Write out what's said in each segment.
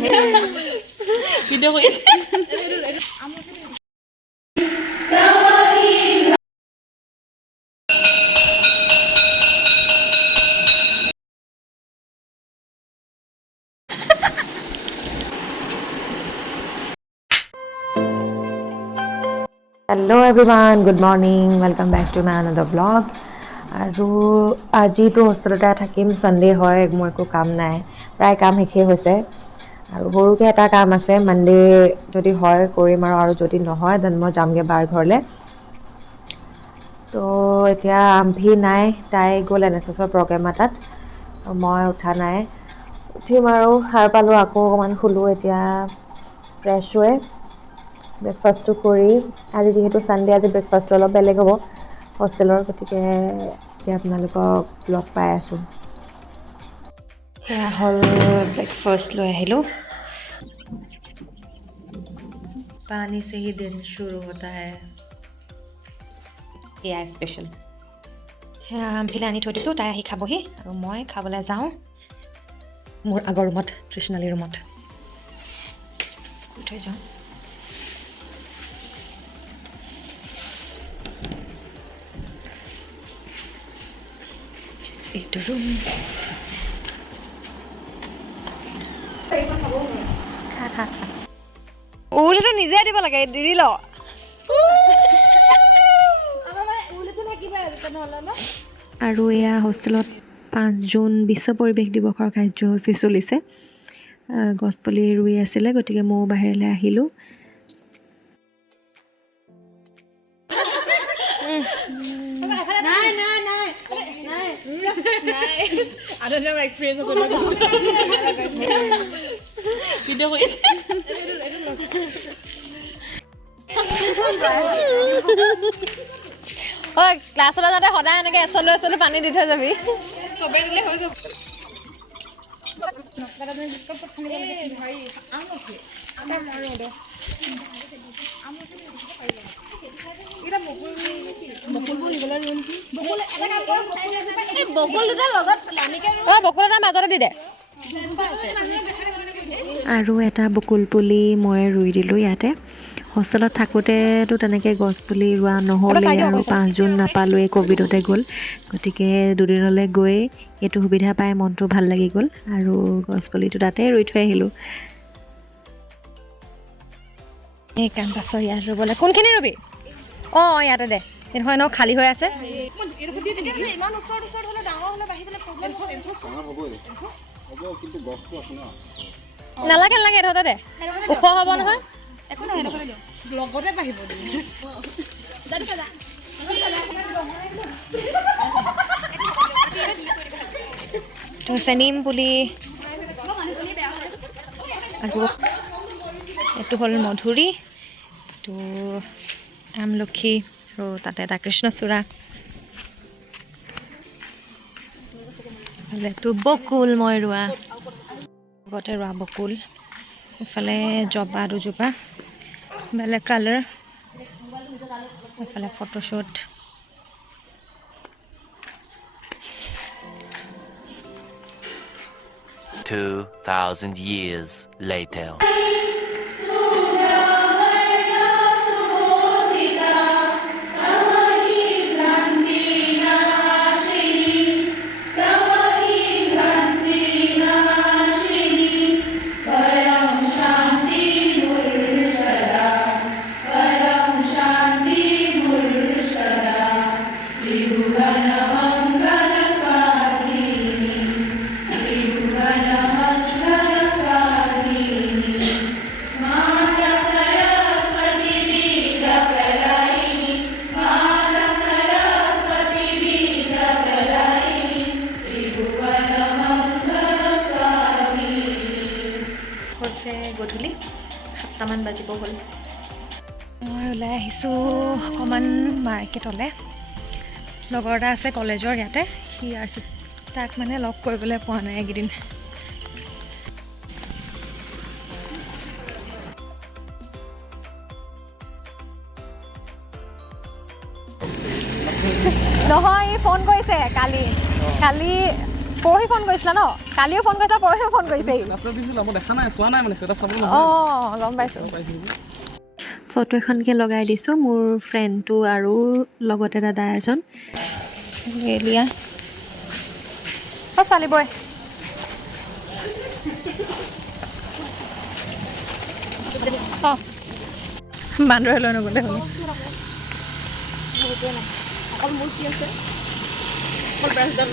Video' কৰি আছে Hello everyone, good morning, welcome back to my another vlog. আৰু আজিতো হোষ্টেলতে থাকিম, সানডে হয়, মোৰ একো কাম নাই, প্ৰায় কাম শেষেই হৈছে আৰু সৰুকৈ এটা কাম আছে, মানডে যদি হয় কৰিম আৰু যদি নহয় দেন মই যামগৈ বাৰ ঘৰলৈ। তো এতিয়া আম্ভি নাই, তাই গ'ল NSSৰ প্ৰগ্ৰেম এটাত, মই উঠা নাই, উঠিম আৰু সাৰ পালোঁ, আকৌ অকণমান শুলোঁ, এতিয়া ফ্ৰেছ হৈ ব্ৰেকফাষ্টটো কৰি, আজি যিহেতু ছানডে আজি ব্ৰেকফাষ্টটো অলপ বেলেগ হ'ব হোষ্টেলৰ, গতিকে এতিয়া আপোনালোকক লগ পাই আছোঁ। সেয়া হ'ল ব্ৰেকফাষ্ট লৈ আহিলোঁ। পানী से ही दिन शुरू होता है, এয়া স্পেচিয়েল। সেয়া আম্ভিলে আনি থৈ দিছোঁ, তাই আহি খাবহি আৰু মই খাবলৈ যাওঁ মোৰ আগৰ ৰুমত, তৃষ্ণালী ৰুমত থৈ যাওঁ। এইটো ৰুম, খা খা খা, উলিটো নিজে দিব লাগে, দি ল। আৰু এয়া হোষ্টেলত 5 জুন বিশ্ব পৰিৱেশ দিৱসৰ কাৰ্যসূচী চলিছে, গছপুলি ৰুই আছিলে, গতিকে ময়ো বাহিৰলৈ আহিলোঁ। ভিডিঅ' কৰি আছে ঐ ক্লাছলৈ যাতে সদায় এনেকৈ এচলৈ পানী দি থৈ যাবি, চবেই দিলে হৈ যাব। বকুল এটা মাজতে দি দে। আৰু এটা বকুল পুলি মই ৰুই দিলোঁ ইয়াতে। হোষ্টেলত থাকোঁতেতো তেনেকৈ গছপুলি ৰোৱা নহ'লেই, আৰু 5 জুন নাপালোঁৱেই, ক'ভিডতে গ'ল, গতিকে দুদিনলৈ গৈ এইটো সুবিধা পাই মনটো ভাল লাগি গ'ল আৰু গছপুলিটো তাতে ৰুই থৈ আহিলোঁ। এই কেম্পাছৰ ইয়াত ৰুবলৈ, কোনখিনি ৰুবি? অঁ ইয়াতে দে, নহয় ন খালী হৈ আছে। নালাগে নালাগে, এডোখৰতে দে, ওখ হ'ব নহয়। লগতে বাঢ়িব তো চেনিম পুলি, আৰু এইটো হ'ল মধুৰি, এইটো আমলখি, আৰু তাতে এটা কৃষ্ণচূড়া, এইটো বকুল মই ৰোৱা, আগতে ৰোৱা বকুল, ইফালে জবা দুজোপা বেলেগ কালাৰ, এইফালে ফটোশ্বুট। $2,000 years later. গধূলি 7টামান বাজিব হ'ল। মই ওলাই আহিছোঁ অকণমান মাৰ্কেটলৈ, লগৰ এটা আছে কলেজৰ ইয়াতে, সি আছে, তাক মানে লগ কৰিবলৈ পোৱা নাই এইকেইদিন। নহয়, ফোন কৰিছে কালি পৰহি ফোন কৰিছিলা ন? কালিও ফোন কৰিছা, পৰহিও ফোন কৰিছে। অঁ গম পাইছোঁ। ফটো এখনকে লগাই দিছোঁ মোৰ ফ্ৰেণ্ডটো আৰু লগতে দাদা এজন এলিয়া। অঁ ছোৱালী বৈ অঁ বান্দৰে লৈ নগ'লে হ'ল। অকল মোৰ কি আছে অকল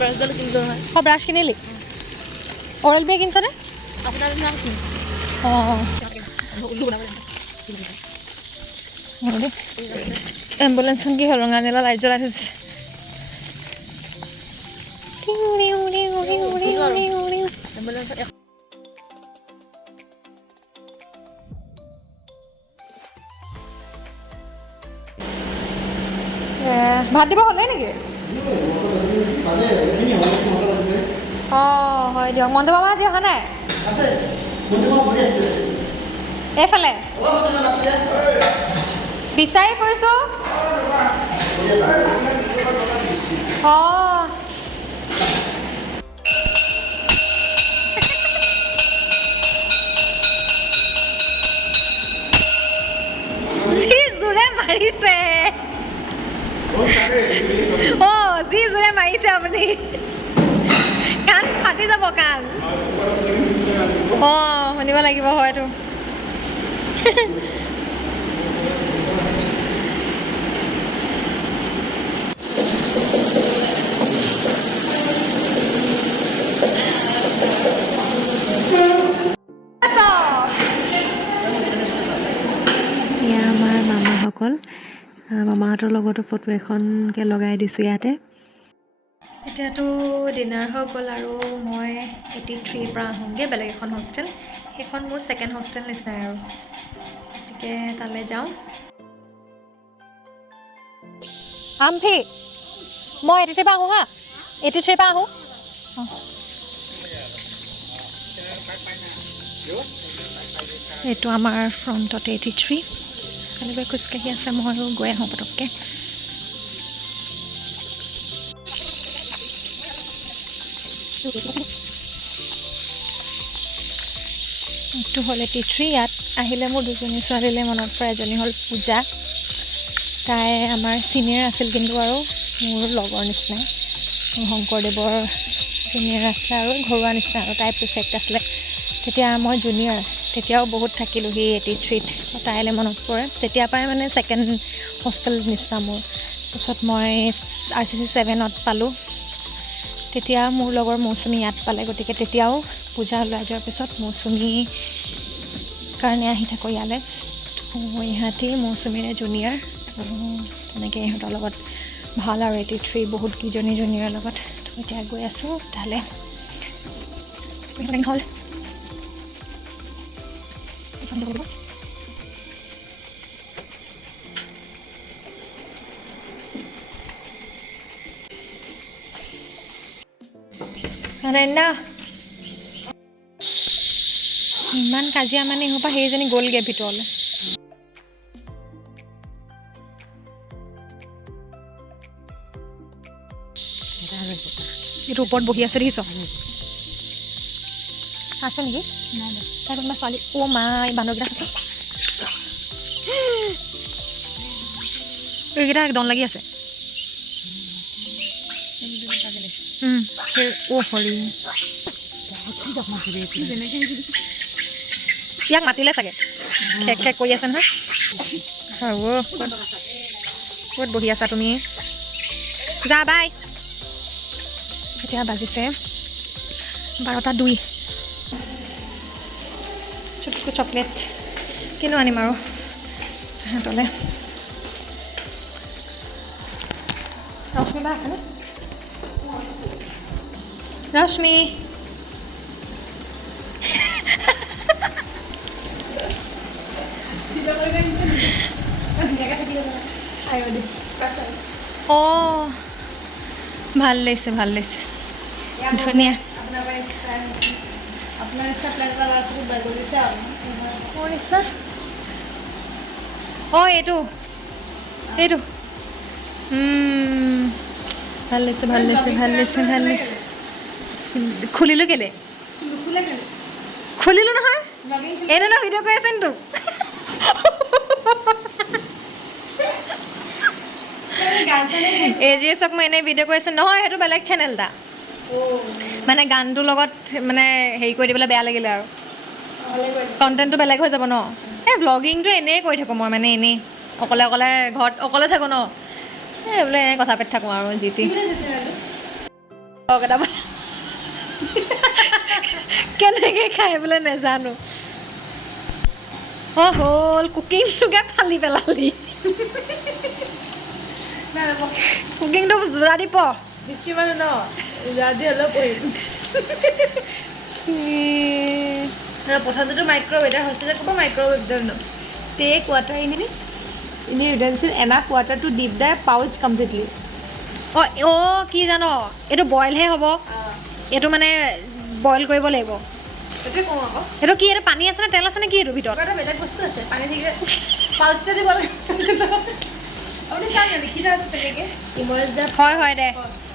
ব্ৰাছডাল কিনিলোঁ নহয়। অঁ ব্ৰাছ কিনিলি? অৰেল বি কিনিছনে? আপোনাৰ নাম কিনিছোঁ। অঁ এম্বুলেঞ্চখন কি হ'ল ৰঙা নীলা লাইট জ্বলাই থৈছে। ভাত দিব হ'লেই নেকি? অঁ হয় দিয়ক। মণ্টু মামা আজি অহা নাই? এইফালে বিচাৰি ফুৰিছোঁ। অঁ যি জোৰে মাৰিছে, অঁ যি জোৰে মাৰিছে আপুনি, কাণ ফাটি যাব কাণ। অঁ শুনিব লাগিব হয়তো। এয়া আমাৰ মামাসকল, মামাহঁতৰ লগতো ফটো এখনকে লগাই দিছোঁ ইয়াতে। এতিয়াতো ডিনাৰ হৈ গ'ল আৰু মই 83ৰ পৰা আহোঁগৈ বেলেগ এখন হোষ্টেল। সেইখন মোৰ ছেকেণ্ড হোষ্টেল নিচিনাই আৰু, গতিকে তালৈ যাওঁ। আমফি মই 83 পৰা আহোঁ হা, 83 পৰা আহোঁ। এইটো আমাৰ ফ্ৰণ্টত 83। ছোৱালীবোৰে খোজকাঢ়ি আছে, ময়ো গৈ আহোঁ পটককৈ। এইটো হ'ল 83। ইয়াত আহিলে মোৰ দুজনী ছোৱালীলৈ মনত পৰে। এজনী হ'ল পূজা, তাই আমাৰ ছিনিয়ৰ আছিল কিন্তু আৰু মোৰ লগৰ নিচিনাই, মোৰ শংকৰদেৱৰ ছিনিয়ৰ আছিলে আৰু ঘৰুৱা নিচিনা আৰু। তাই প্ৰিফেক্ট আছিলে, তেতিয়া মই জুনিয়ৰ। তেতিয়াও বহুত থাকিলোঁ সি 83ত, তাইলৈ মনত পৰে। তেতিয়াৰ পৰাই মানে ছেকেণ্ড হোষ্টেল নিচিনা মোৰ। তাৰপিছত মই RCC 7ত পালোঁ, তেতিয়া মোৰ লগৰ মৌচুমী ইয়াত পালে, গতিকে তেতিয়াও পূজা ওলাই যোৱাৰ পিছত মৌচুমীৰ কাৰণে আহি থাকোঁ ইয়ালৈ। ইহঁতি মৌচুমীৰে জুনিয়ৰ, তেনেকৈ ইহঁতৰ লগত ভাল আৰু 83 বহুত কেইজনী জুনিয়ৰৰ লগত। এতিয়া গৈ আছোঁ তালৈ। হ'ল অনন্যা, ইমান কাজিয়া মানে ইহঁৰ পৰা সেইজনী গ'লগৈ ভিতৰলৈ। এইটো ওপৰত বহি আছে দেখিছ? আছে নেকি? তাই কোনোবা ছোৱালী। অ' মা, এই বান্দৰকেইটা আছে, এইকেইটা একদম লাগি আছে। অ' হৰি, ইয়াক মাতিলে চাগে, খেক খেক কৰি আছে নহয়। ক'ত বহি আছা তুমি? যা বাই। এতিয়া বাজিছে 12:02। চুটকু চকলেট কিনো আনিম আৰু তাহাঁতলৈ। ৰশ্মি বা আছেনে? ৰশ্মি, অঁ ভাল লাগিছে, ভাল লাগিছে, ধুনীয়া। আপোনাৰ নিচিনা প্লেন এটা আছিলোঁ, বাগলিছে আৰু মোৰ নিচিনা। অঁ এইটো এইটো ভাল লাগিছে, ভাল লাগিছে, ভাল লাগিছে, ভাল লাগিছে। খুলিলোঁ কেলে নুখুলে কেলে খুলিলোঁ নহয় লগিং এইটো ন ভিডিঅ' কৰি আছে তোক গান চানে AGSক মই এনেই ভিডিঅ' কৰি আছোঁ নহয় সেইটো বেলেগ চেনেল এটা মানে গানটোৰ লগত মানে হেৰি কৰি দিবলৈ বেয়া লাগিলে আৰু কণ্টেণ্টটো বেলেগ হৈ যাব ন এই ব্লগিংটো এনেই কৰি থাকোঁ মই মানে এনেই অকলে অকলে ঘৰত অকলে থাকোঁ ন এই বোলে এনেই কথা পাতি থাকোঁ আৰু যি টি কেইটামান কেনেকৈ খাই বোলে নেজানো অঁ হ'ল কুকিংটোকে ফালি পেলালি কুকিংটো যোৰা দি প দৃষ্টি মানুহ ন ৰাধি হ'লেও পঢ়িম প্ৰথমটো মাইক্ৰ'ৱেভ এটা হোষ্টেলত ক'ব মাইক্ৰ'ৱেভ ন take water in utensil enough water to dip the pouch completely uh uh কি জান এইটো বইলহে হ'ব এইটো মানে বইল কৰিব লাগিব সেইটোৱে কওঁ আকৌ এইটো কি এইটো পানী আছে নে তেল আছে নে কি এইটো ভিতৰত কিবা এটা বেলেগ বস্তু আছে পানী থাকিলে পাউচটো দিব লাগে আপুনি চাওক না লিখি থোৱা আছে তেনেকৈ ইমৰেজ দা হয় হয় দে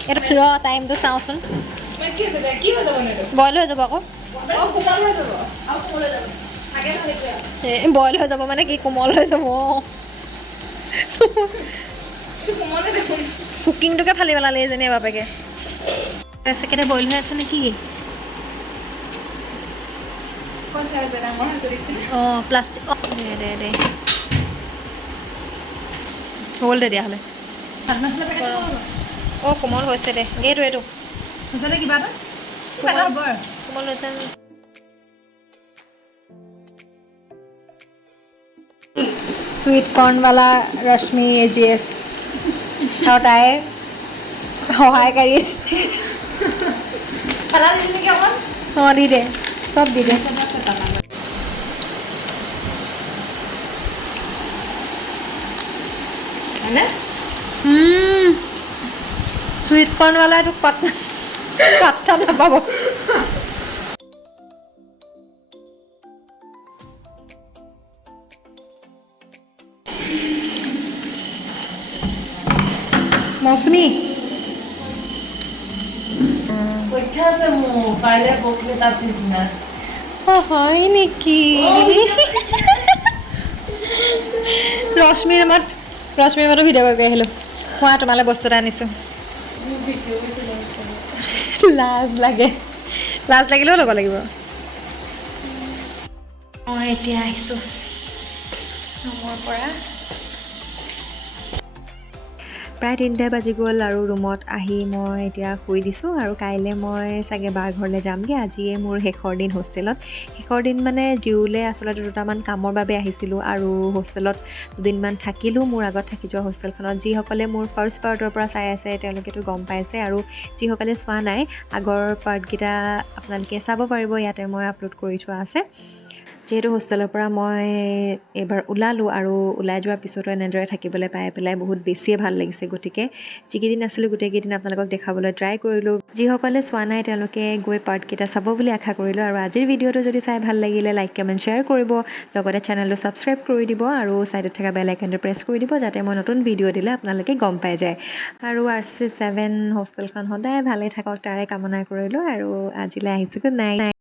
এইটো ৰ টাইমটো চাওঁচোন কি আছে দে কি হৈ যাব এইটো বইল হৈ যাব আকৌ কোমল হৈ যাব আৰু কোমল হৈ যাব চাগে সেইটোৱে বইল হৈ যাব মানে কি কোমল হৈ যাব অঁ কোমলে দেখোন কুকিংটোকে ফালি পেলালে এইজনীয়ে বাপেকে চেকেটে বইল হৈ আছে নেকি কৈছে হৈছে ডাঙৰ হৈছে দেখিছেনে অঁ প্লাষ্টিক অঁ দে দে হ'ল দে তেতিয়াহ'লে ভাত মছলা পেকেট অঁ কোমল হৈছে দে এইটো হৈছেনে কিবা এটা কিবা এটা হ'ব আৰু কোমল হৈছে চুইট কৰ্ণৱালা ৰশ্মি AGS আৰু তাইৰ সহায়কাৰী চালাদ দিম নেকি অকণ অঁ দি দে চব দি দে হয়নে চুইট কৰ্ণৱালা এইটো পাত্তা নাপাব মৌচুমী পৰীক্ষা আছে মোৰ কাইলৈ পৰহিলে তাৰ পিছদিনা অঁ হয় নেকি ৰশ্মিৰ মাতো ভিডিঅ' কৰি আহিলোঁ মই তোমালৈ বস্তু এটা আনিছোঁ লাজ লাগিলেও ল'ব লাগিব মই এতিয়া আহিছোঁ ৰুমৰ পৰা প্ৰায় 3টা বাজি গ'ল আৰু ৰুমত আহি মই এতিয়া শুই দিছোঁ আৰু কাইলৈ মই চাগে বাৰ ঘৰলৈ যামগৈ আজিয়ে মোৰ শেষৰ দিন হোষ্টেলত শেষৰ দিন মানে জিউলে আচলতে দুটামান কামৰ বাবে আহিছিলোঁ আৰু হোষ্টেলত দুদিনমান থাকিলোঁ মোৰ আগত থাকি যোৱা হোষ্টেলখনত যিসকলে মোৰ ফাৰ্ষ্ট পাৰ্টৰ পৰা চাই আছে তেওঁলোকেতো গম পাইছে আৰু যিসকলে চোৱা নাই আগৰ পাৰ্টকেইটা আপোনালোকে চাব পাৰিব ইয়াতে মই আপলোড কৰি থোৱা আছে যিহেতু হোষ্টেলৰ পৰা মই এইবাৰ ওলালোঁ আৰু ওলাই যোৱাৰ পিছতো এনেদৰে থাকিবলৈ পাই পেলাই বহুত বেছিয়ে ভাল লাগিছে গতিকে যিকেইদিন আছিলোঁ গোটেইকেইদিন আপোনালোকক দেখাবলৈ ট্ৰাই কৰিলোঁ যিসকলে চোৱা নাই তেওঁলোকে গৈ পাৰ্টকেইটা চাব বুলি আশা কৰিলোঁ আৰু আজিৰ ভিডিঅ'টো যদি চাই ভাল লাগিলে লাইক কমেণ্ট শ্বেয়াৰ কৰিব লগতে চেনেলটো ছাবস্ক্ৰাইব কৰি দিব আৰু ছাইডত থকা বেল আইকনটো প্ৰেছ কৰি দিব যাতে মই নতুন ভিডিঅ' দিলে আপোনালোকে গম পাই যায় আৰু RCC7 হোষ্টেলখন সদায় ভালে থাকক তাৰে কামনা কৰিলোঁ আৰু আজিলৈ আহিছোঁ গুড নাইট